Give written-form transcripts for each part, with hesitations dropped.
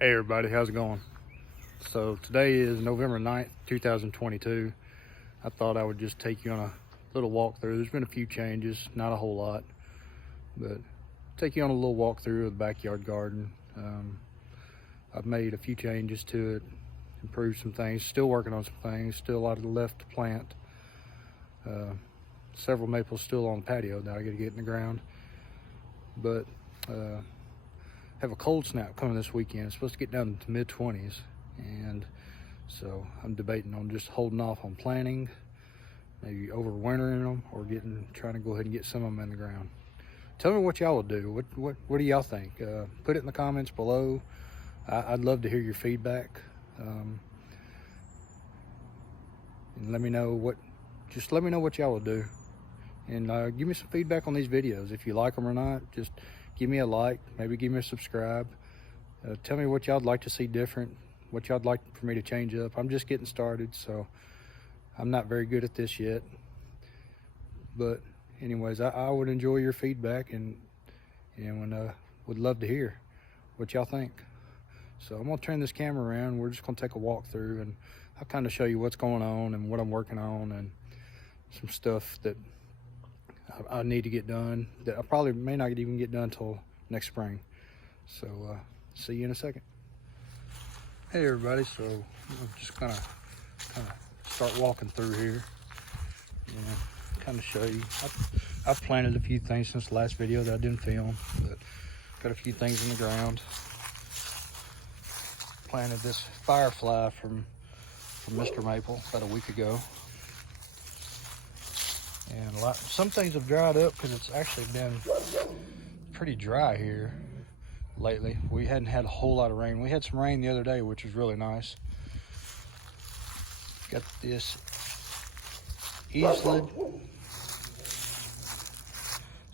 Hey everybody, how's it going? So today is November 9th, 2022. I thought I would just take you on a little walkthrough. There's been a few changes, not a whole lot, but take you on a little walkthrough of the backyard garden. I've made a few changes to it, improved some things, still working on some things, still a lot of left to plant. Several maples still on the patio that I gotta get in the ground, but have a cold snap coming this weekend. It's supposed to get down to mid-20s, and so I'm debating on just holding off on planting, maybe overwintering them, or trying to go ahead and get some of them in the ground. Tell me what y'all will do. What do y'all think? Put it in the comments below. I'd love to hear your feedback, and let me know what y'all will do, and give me some feedback on these videos. If you like them or not, just give me a like, maybe give me a subscribe. Tell me what y'all'd like to see different, what y'all'd like for me to change up. I'm just getting started, so I'm not very good at this yet. But anyways, I would enjoy your feedback and would love to hear what y'all think. So I'm gonna turn this camera around. We're just gonna take a walk through, and I'll kind of show you what's going on and what I'm working on, and some stuff that I need to get done that I probably may not even get done till next spring. So see you in a second. Hey everybody, so I'm just gonna kind of start walking through here and kind of show you. I've planted a few things since the last video that I didn't film, but got a few things in the ground. Planted this firefly from Mr. Maple about a week ago. And some things have dried up because it's actually been pretty dry here lately. We hadn't had a whole lot of rain. We had some rain the other day, which was really nice. Got this Easlid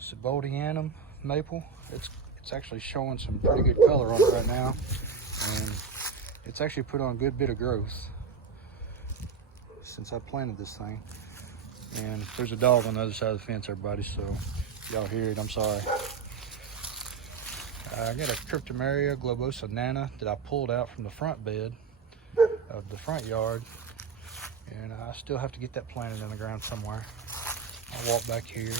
Subodianum maple. It's actually showing some pretty good color on it right now, and it's actually put on a good bit of growth since I planted this thing. And there's a dog on the other side of the fence, everybody, so if y'all hear it, I'm sorry. I got a Cryptomeria globosa nana that I pulled out from the front bed of the front yard, and I still have to get that planted in the ground somewhere. I'll walk back here,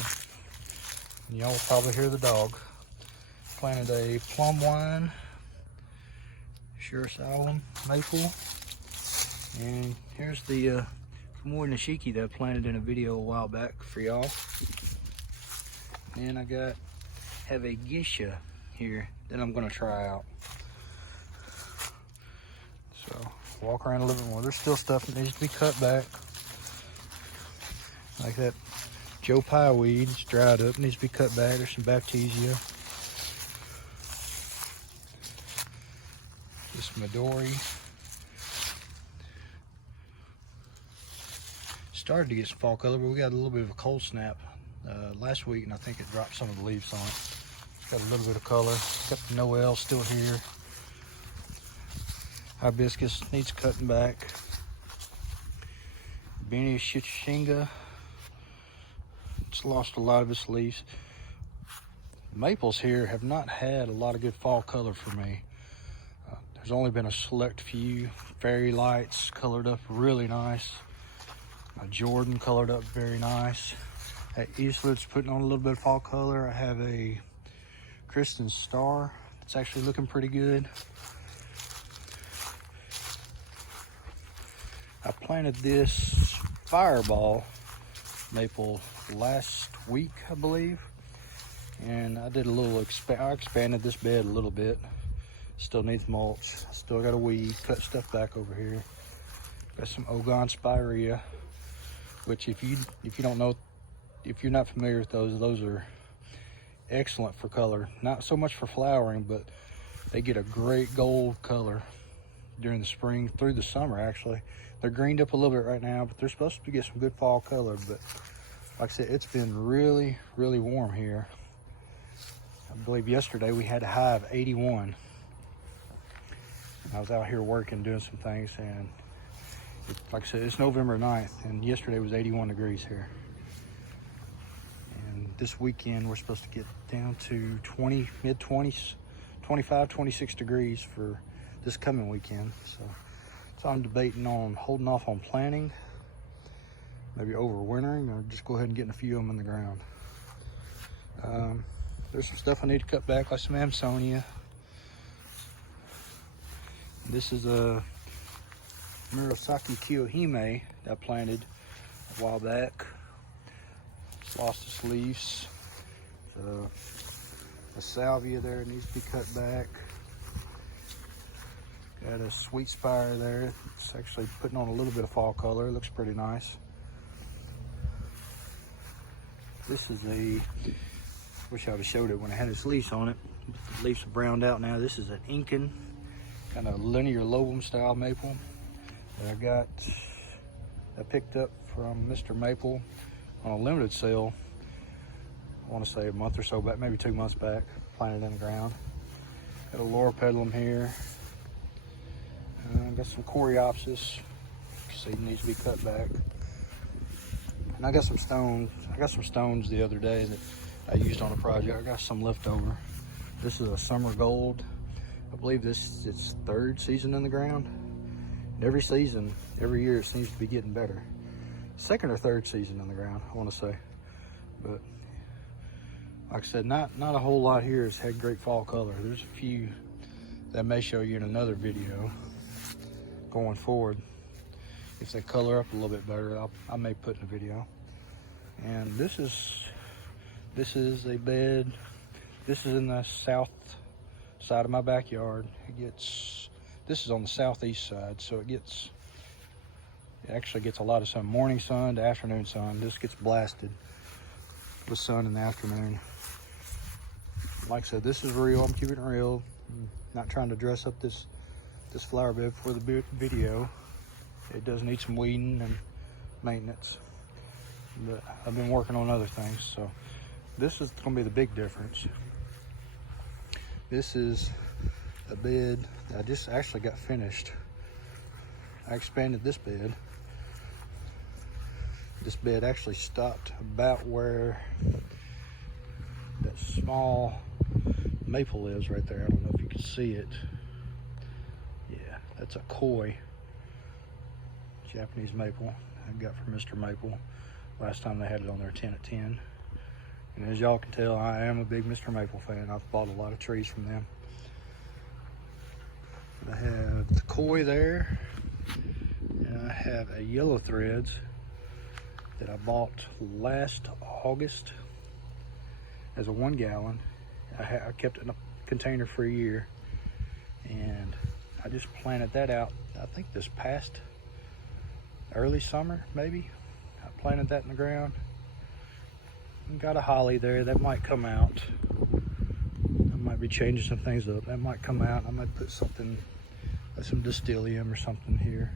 and y'all will probably hear the dog. Planted a plum wine Sure Solemn maple, and here's the more nishiki that I planted in a video a while back for y'all. And I have a geisha here that I'm gonna try out. So walk around a little bit more. There's still stuff that needs to be cut back, like that Joe Pye weed. It's dried up, needs to be cut back. There's some baptisia. This Midori. Started to get some fall color, but we got a little bit of a cold snap last week, and I think it dropped some of the leaves on it. It's got a little bit of color. Got the Noel still here. Hibiscus needs cutting back. Benia Shichinga, it's lost a lot of its leaves. Maples here have not had a lot of good fall color for me. There's only been a select few. Fairy Lights colored up really nice. Jordan colored up very nice. That Easlid's putting on a little bit of fall color. I have a Kristen Star that's actually looking pretty good. I planted this Fireball maple last week, I believe, and I did a little I expanded this bed a little bit. Still needs mulch. Still got a weed. Cut stuff back over here. Got some Ogon Spirea, which if you don't know, if you're not familiar with those are excellent for color. Not so much for flowering, but they get a great gold color during the spring through the summer. Actually, they're greened up a little bit right now, but they're supposed to get some good fall color. But like I said, it's been really warm here. I believe yesterday we had a high of 81. I was out here working, doing some things, and like I said, it's November 9th, and yesterday was 81 degrees here. And this weekend, we're supposed to get down to mid-20s, 25, 26 degrees for this coming weekend. So I'm debating on holding off on planting, maybe overwintering, or just go ahead and getting a few of them in the ground. There's some stuff I need to cut back, like some Amsonia. This is a Murasaki Kiyohime that I planted a while back. It's lost its leaves. So a salvia there needs to be cut back. Got a sweet spire there. It's actually putting on a little bit of fall color. It looks pretty nice. This is a, wish I would have showed it when I had its leaves on it. The leaves are browned out now. This is an Incan, kind of linear lobum style maple that I picked up from Mr. Maple on a limited sale. I want to say a month or so back, maybe 2 months back. Planted in the ground. Got a loropetalum here. Got some coreopsis. Seed needs to be cut back. And I got some stones. I got some stones the other day that I used on a project. I got some left over. This is a summer gold. I believe this is its 3rd season in the ground. And every season, every year, it seems to be getting better. 2nd or 3rd season in the ground, I want to say. But like I said, not a whole lot here has had great fall color. There's a few that I may show you in another video going forward. If they color up a little bit better, I may put in a video. And this is a bed. This is in the south side of my backyard. This is on the southeast side, so it actually gets a lot of sun, morning sun to afternoon sun. This gets blasted with sun in the afternoon. Like I said, this is real. I'm keeping it real. I'm not trying to dress up this flower bed for the video. It does need some weeding and maintenance, but I've been working on other things. So this is going to be the big difference. This is a bed that I just actually got finished. I expanded this bed. This bed actually stopped about where that small maple is right there. I don't know if you can see it. Yeah, that's a koi Japanese maple I got from Mr. Maple. Last time they had it on their 10 at 10. And as y'all can tell, I am a big Mr. Maple fan. I've bought a lot of trees from them. I have the koi there, and I have a yellow threads that I bought last August as a 1 gallon. I kept it in a container for a year, and I just planted that out, I think this past early summer, maybe. I planted that in the ground. And got a holly there that might come out. I might be changing some things up. That might come out. I might put something, some distilium or something here.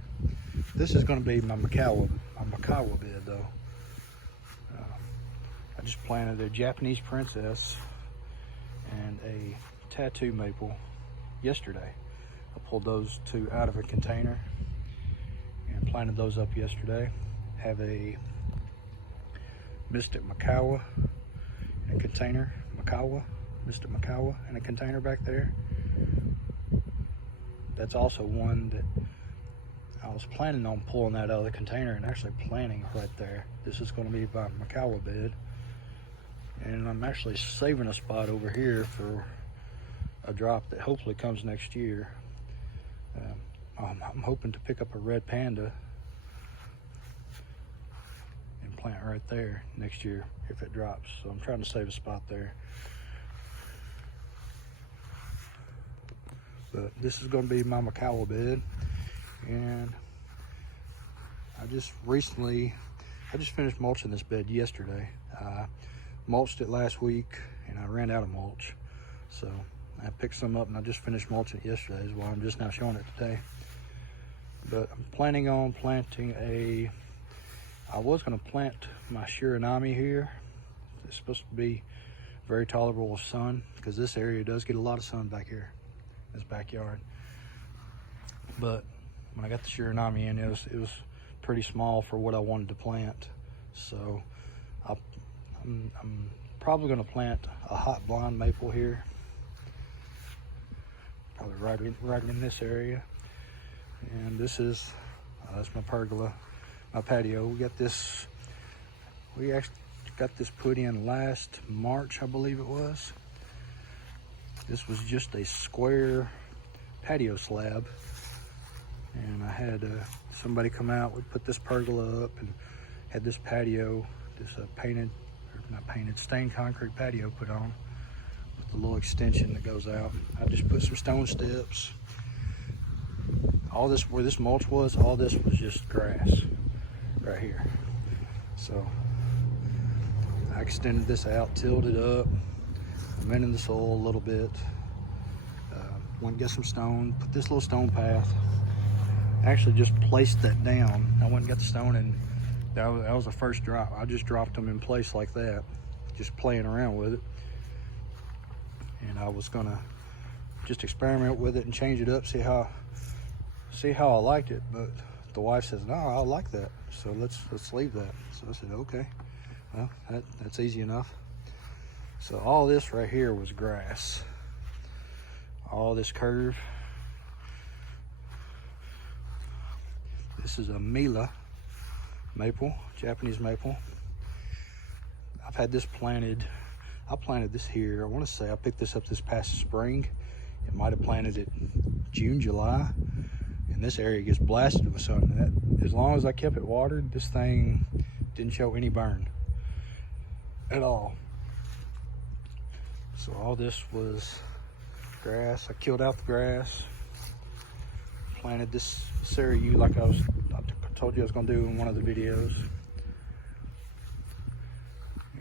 This is going to be my Makawa bed though. I just planted a Japanese princess and a tattoo maple yesterday. I pulled those 2 out of a container and planted those up yesterday. Have a Mystic Makawa in a container. Mystic Makawa in a container back there. That's also one that I was planning on pulling that out of the container and actually planting right there. This is going to be my Makawa bed. And I'm actually saving a spot over here for a drop that hopefully comes next year. I'm hoping to pick up a red panda and plant right there next year if it drops. So I'm trying to save a spot there. But this is going to be my Makawa bed. And I just finished mulching this bed yesterday. I mulched it last week and I ran out of mulch. So I picked some up and I just finished mulching it yesterday, is why I'm just now showing it today. But I'm planning on planting I was going to plant my Shiranami here. It's supposed to be very tolerable with sun, because this area does get a lot of sun back here, this backyard. But when I got the Shiranami in, it was pretty small for what I wanted to plant. So I'm probably going to plant a hot blonde maple here. probably right in this area. And this is, that's my pergola, my patio. We actually got this put in last March, I believe it was. This was just a square patio slab. And I had somebody come out. We put this pergola up and had this patio, this stained concrete patio put on with a little extension that goes out. I just put some stone steps. All this, where this mulch was, all this was just grass right here. So I extended this out, tilled it up, amended the soil a little bit. Went and got some stone, put this little stone path. Actually just placed that down. I went and got the stone, and that was the first drop. I just dropped them in place like that, just playing around with it. And I was gonna just experiment with it and change it up, see how I liked it. But the wife says, no, I like that, so let's leave that. So I said, okay, well, that's easy enough. So all this right here was grass. All this curve. This is a Mila maple, Japanese maple. I've had this planted. I planted this here. I want to say I picked this up this past spring. It might have planted it June, July. And this area gets blasted with sun. As long as I kept it watered, this thing didn't show any burn at all. So all this was grass. I killed out the grass, planted this cereal like I told you I was going to do in one of the videos,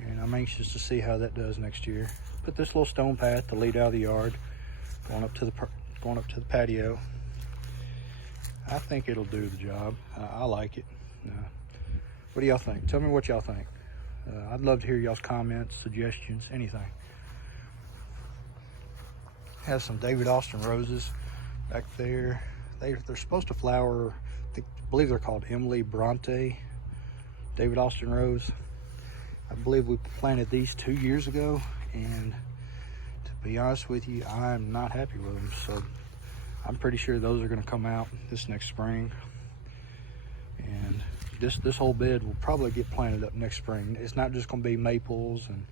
and I'm anxious to see how that does next year. Put this little stone path to lead out of the yard, going up to the patio. I think it'll do the job. I like it. What do y'all think? Tell me what y'all think. I'd love to hear y'all's comments, suggestions, anything. Have some David Austin roses back there. They're supposed to flower. I believe they're called Emily Bronte David Austin rose. I believe we planted these 2 years ago, and to be honest with you, I'm not happy with them. So I'm pretty sure those are going to come out this next spring, and this whole bed will probably get planted up next spring. It's not just going to be maples, and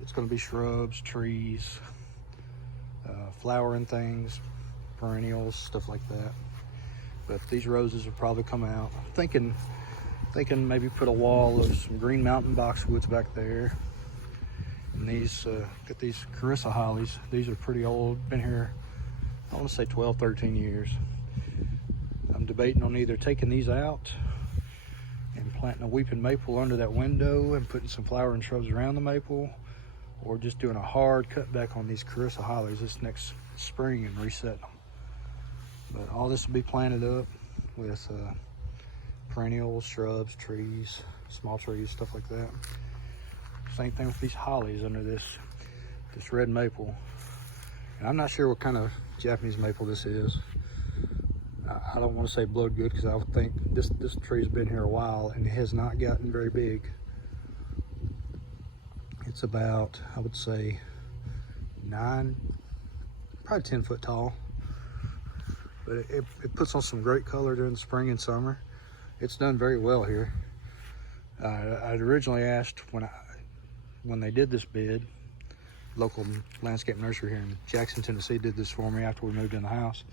it's going to be shrubs, trees, flowering things, perennials, stuff like that. But these roses will probably come out. I'm thinking maybe put a wall of some green mountain boxwoods back there. And these, got these Carissa hollies. These are pretty old, been here, I want to say 12, 13 years. I'm debating on either taking these out and planting a weeping maple under that window and putting some flowering shrubs around the maple, or just doing a hard cutback on these Carissa hollies this next spring and reset them. But all this will be planted up with perennials, shrubs, trees, small trees, stuff like that. Same thing with these hollies under this red maple. And I'm not sure what kind of Japanese maple this is. I don't want to say blood good, because I would think this tree's been here a while and it has not gotten very big. It's about, I would say, probably 10 foot tall. But it puts on some great color during the spring and summer. It's done very well here. I'd originally asked when they did this bid, local landscape nursery here in Jackson, Tennessee, did this for me after we moved in the house.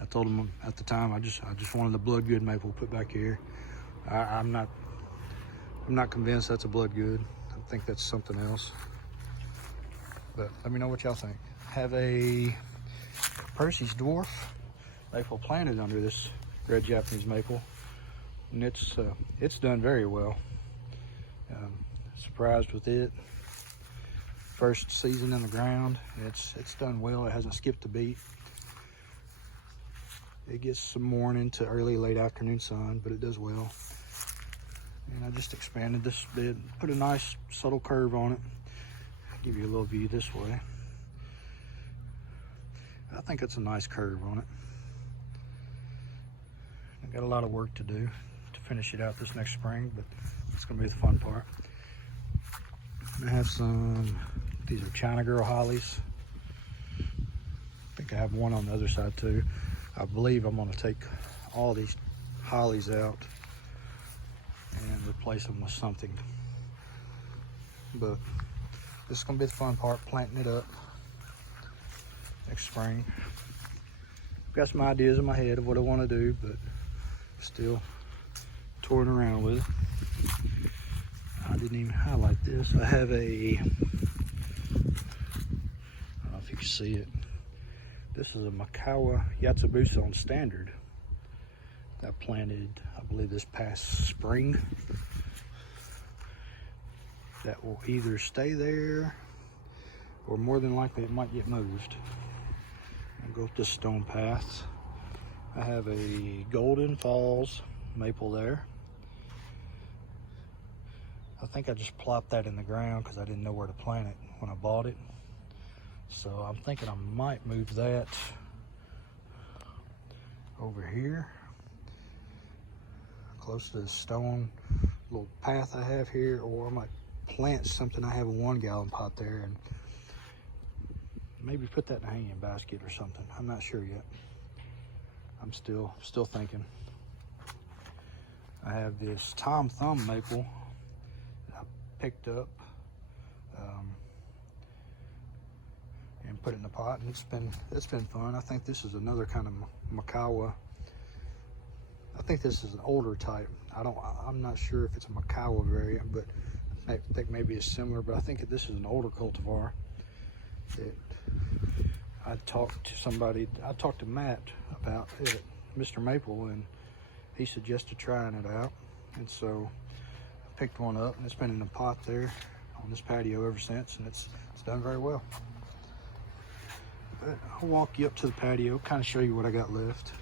I told them at the time I just wanted the blood good maple put back here. I'm not convinced that's a blood good. I think that's something else. But let me know what y'all think. Have a Percy's dwarf maple planted under this red Japanese maple, and it's done very well. Surprised with it. First season in the ground, it's done well. It hasn't skipped a beat. It gets some morning to early late afternoon sun, but it does well. And I just expanded this bed, put a nice subtle curve on it. I'll give you a little view this way. I think it's a nice curve on it. I've got a lot of work to do to finish it out this next spring, but it's gonna be the fun part. I have these are China Girl hollies. I think I have one on the other side too. I believe I'm going to take all these hollies out and replace them with something. But this is going to be the fun part, planting it up next spring. I've got some ideas in my head of what I want to do, but still toying around with it. I didn't even highlight this. I have a, I don't know if you can see it. This is a Makawa Yatsubusa on standard. I planted, I believe, this past spring. That will either stay there or more than likely it might get moved. I'll go up this stone path. I have a Golden Falls maple there. I think I just plopped that in the ground because I didn't know where to plant it when I bought it. So I'm thinking I might move that over here, close to the stone little path I have here, or I might plant something. I have a 1 gallon pot there and maybe put that in a hanging basket or something. I'm not sure yet. I'm still thinking. I have this Tom Thumb maple that I picked up and put it in the pot, and it's been fun. I think this is another kind of Makawa. I think this is an older type. I'm not sure if it's a Makawa variant, but I think maybe it's similar. But I think this is an older cultivar. I talked to Matt about it, Mr. Maple, and he suggested trying it out. And so I picked one up, and it's been in a pot there on this patio ever since, and it's done very well. But I'll walk you up to the patio, kind of show you what I got left.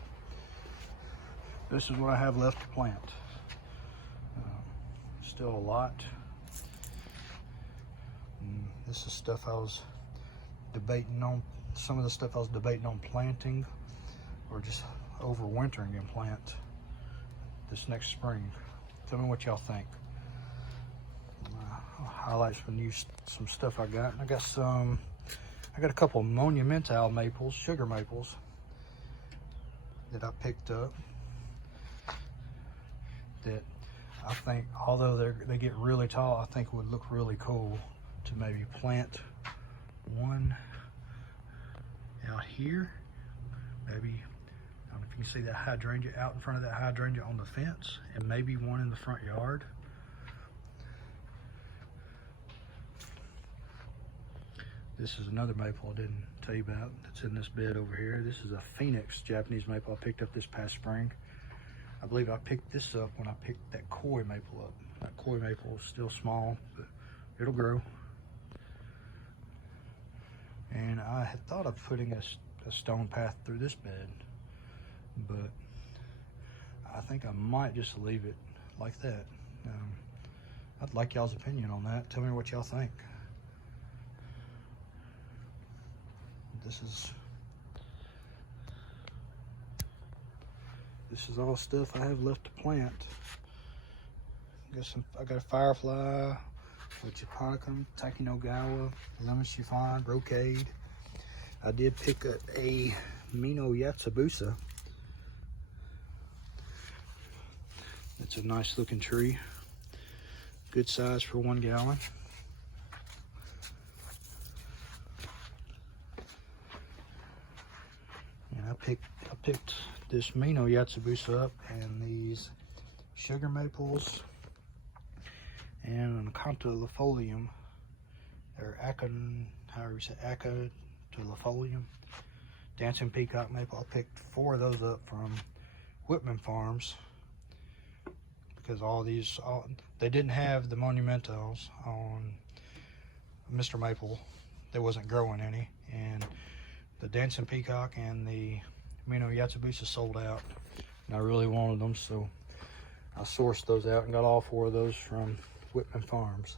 This is what I have left to plant. Still a lot. And this is stuff I was debating on. Some of the stuff I was debating on planting or just overwintering and plant this next spring. Tell me what y'all think. I'll highlight some stuff I got. I got a couple of monumental maples, sugar maples, that I picked up that I think, although they get really tall, I think would look really cool to maybe plant one out here. Maybe, I don't know if you can see that hydrangea out in front of that hydrangea on the fence, and maybe one in the front yard. This is another maple I didn't tell you about that's in this bed over here. This is a Phoenix Japanese maple I picked up this past spring. I believe I picked this up when I picked that koi maple up. That koi maple is still small, but it'll grow. And I had thought of putting a stone path through this bed, but I think I might just leave it like that. I'd like y'all's opinion on that. Tell me what y'all think. This is all stuff I have left to plant. I got a firefly with japonicum, takinagawa, lemon chiffon, brocade. I did pick up a Mino Yatsubusa. It's a nice looking tree. Good size for 1 gallon. And I picked this Mino Yatsubusa up, and these sugar maples and Acanthulifolium, or however you say, Acanthulifolium, dancing peacock maple. I picked 4 of those up from Whitman Farms because they didn't have the monumentals on Mr. Maple. There wasn't growing any, and the dancing peacock and the Mino Yatsubusa sold out, and I really wanted them, so I sourced those out and got all 4 of those from Whitman Farms.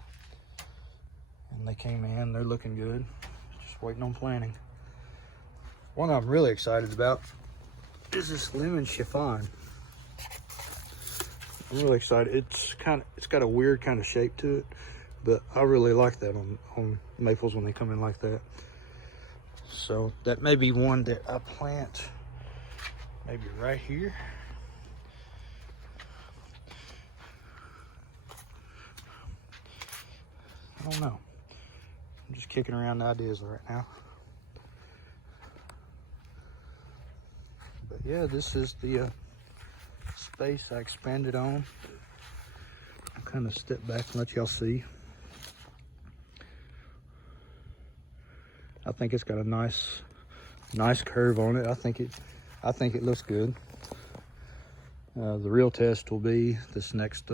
And they came in, they're looking good, just waiting on planting. One I'm really excited about is this lemon chiffon. I'm really excited. It's got a weird kind of shape to it, but I really like that on maples when they come in like that. So that may be one that I plant maybe right here. I don't know. I'm just kicking around ideas right now. But yeah, this is the space I expanded on. I'll kind of step back and let y'all see. I think it's got a nice curve on it. I think it looks good. The real test will be this next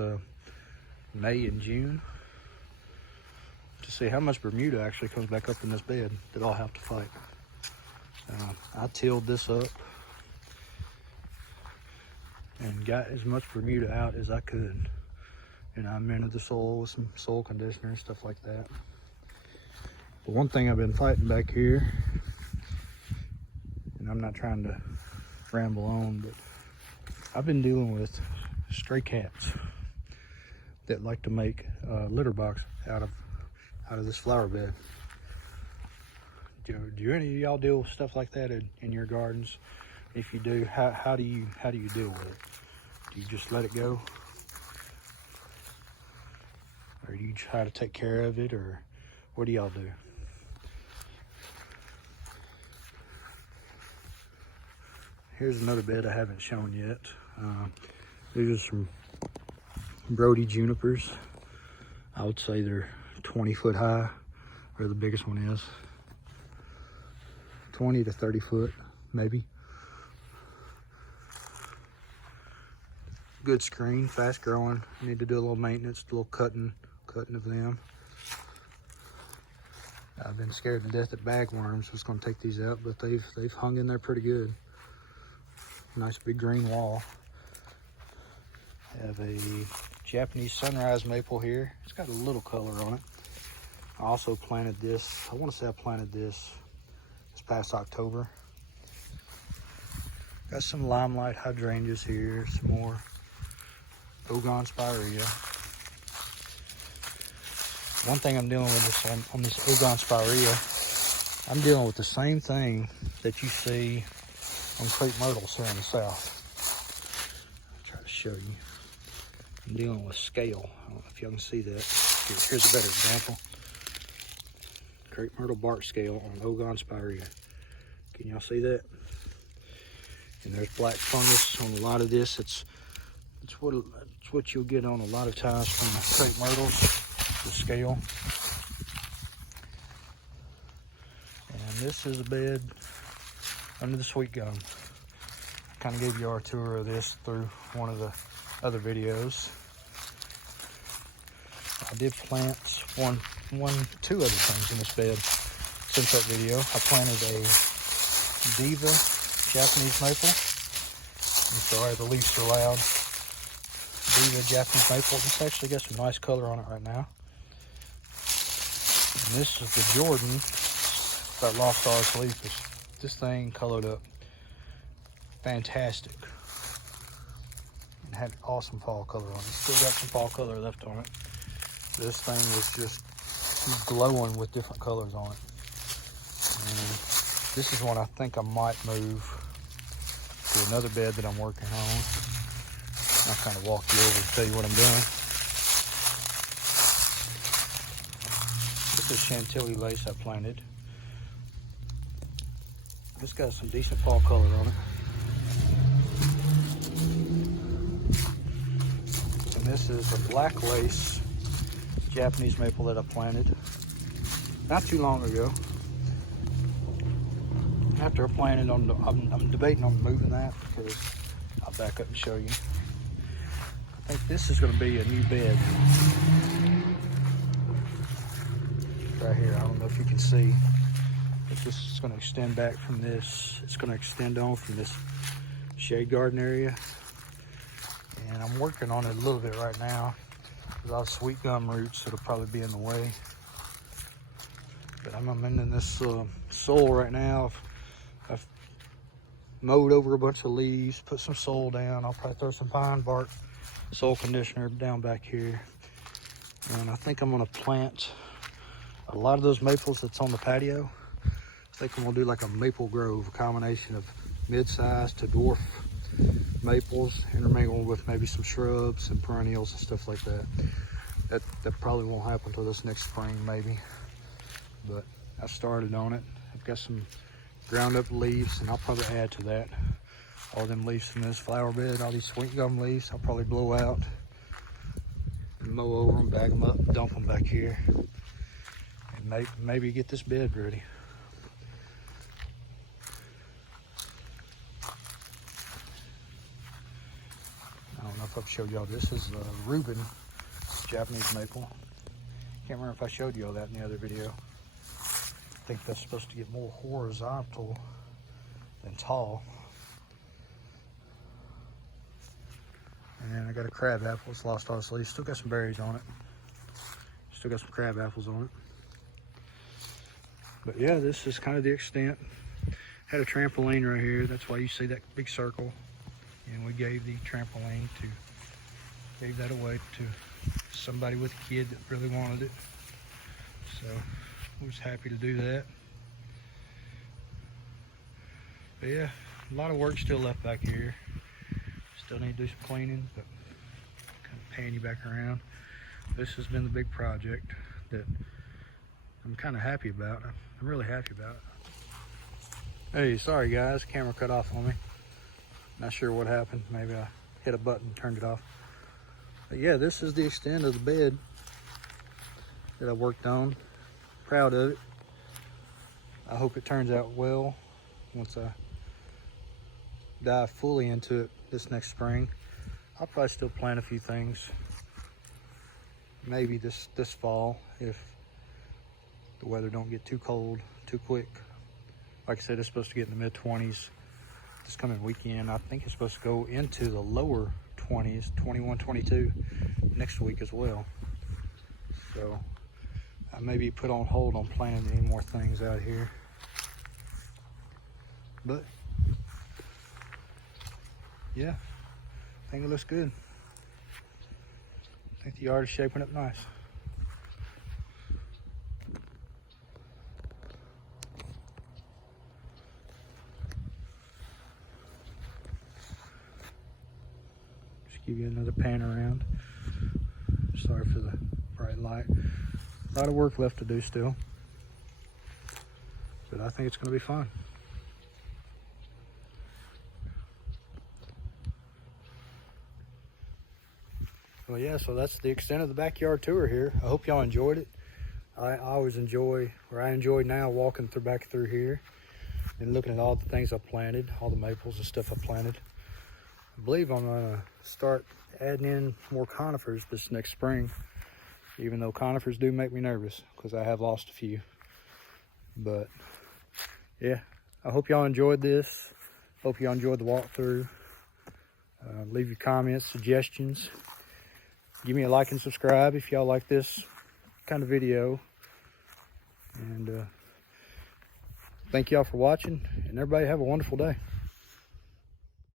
May and June to see how much Bermuda actually comes back up in this bed that I'll have to fight. I tilled this up and got as much Bermuda out as I could. And I amended the soil with some soil conditioner and stuff like that. But one thing I've been fighting back here, and I'm not trying to ramble on, but I've been dealing with stray cats that like to make a litter box out of this flower bed. Do any of y'all deal with stuff like that in your gardens? If you do, how do you deal with it? Do you just let it go? Or do you try to take care of it, or what do y'all do? Here's another bed I haven't shown yet. These are some Brody junipers. I would say they're 20 foot high, where the biggest one is. 20 to 30 foot, maybe. Good screen, fast growing. Need to do a little maintenance, a little cutting of them. I've been scared to death at bagworms. I was going to take these out, but they've hung in there pretty good. Nice big green wall. I have a Japanese sunrise maple here. It's got a little color on it. I also planted this. I want to say I planted this past October. Got some limelight hydrangeas here. Some more Ogon spirea. One thing I'm dealing with this on this Ogon spirea, I'm dealing with the same thing that you see on crepe myrtles here in the south. I'll try to show you. I'm dealing with scale. I don't know if y'all can see that. Here's a better example. Crepe myrtle bark scale on Ogon spirea. Can y'all see that? And there's black fungus on a lot of this. It's what you'll get on a lot of times from the crepe myrtles, the scale. And this is a bed under the sweet gum. I kind of gave you our tour of this through one of the other videos. I did plant two other things in this bed since that video. I planted a Diva Japanese maple. I'm sorry, the leaves are loud. Diva Japanese maple. This actually got some nice color on it right now. And this is the Jordan that lost all its leaf. This thing colored up fantastic. It had awesome fall color on it. Still got some fall color left on it. This thing was just glowing with different colors on it. And this is one I think I might move to another bed that I'm working on. I'll kind of walk you over and tell you what I'm doing. This is Chantilly lace I planted. It's got some decent fall color on it. And this is a black lace Japanese maple that I planted not too long ago. After I planted on the, I'm debating on moving that because I'll back up and show you. I think this is going to be a new bed right here. I don't know if you can see. This is going to extend back from this. It's going to extend on from this shade garden area. And I'm working on it a little bit right now. There's a lot of sweet gum roots that'll probably be in the way. But I'm amending this soil right now. I've mowed over a bunch of leaves, put some soil down. I'll probably throw some pine bark soil conditioner down back here. And I think I'm going to plant a lot of those maples that's on the patio. I think I'm gonna do like a maple grove, a combination of mid-sized to dwarf maples intermingled with maybe some shrubs and perennials and stuff like that. That probably won't happen until this next spring maybe, but I started on it. I've got some ground up leaves, and I'll probably add to that. All them leaves from this flower bed, all these sweet gum leaves, I'll probably blow out and mow over them, bag them up, dump them back here, and maybe get this bed ready. I don't know if I've showed y'all, this is Reuben, Japanese maple. Can't remember if I showed y'all that in the other video. I think that's supposed to get more horizontal than tall. And I got a crab apple, it's lost all its leaves. Still got some berries on it. Still got some crab apples on it. But yeah, this is kind of the extent. Had a trampoline right here, that's why you see that big circle. And we gave the trampoline gave that away to somebody with a kid that really wanted it. So I was happy to do that. But yeah, a lot of work still left back here. Still need to do some cleaning, but kind of pan you back around. This has been the big project that I'm kind of happy about. I'm really happy about it. Hey, sorry guys, camera cut off on me. Not sure what happened. Maybe I hit a button and turned it off. But yeah, this is the extent of the bed that I worked on. Proud of it. I hope it turns out well once I dive fully into it this next spring. I'll probably still plant a few things. Maybe this fall if the weather don't get too cold too quick. Like I said, it's supposed to get in the mid-20s this coming weekend. I think it's supposed to go into the lower 20s, 21, 22 next week as well. So I may be put on hold on planting any more things out here. But yeah, I think it looks good. I think the yard is shaping up nice. Just give you another pan around. Sorry for the bright light. A lot of work left to do still, but I think it's going to be fun. Well, yeah, so that's the extent of the backyard tour here. I hope y'all enjoyed it. I always enjoy, or I enjoy now walking back through here and looking at all the things I planted, all the maples and stuff I planted. I believe I'm gonna start adding in more conifers this next spring, even though conifers do make me nervous because I have lost a few. But yeah, I hope y'all enjoyed this. Hope y'all enjoyed the walkthrough. Leave your comments, suggestions. Give me a like and subscribe if y'all like this kind of video. And thank y'all for watching, and everybody have a wonderful day.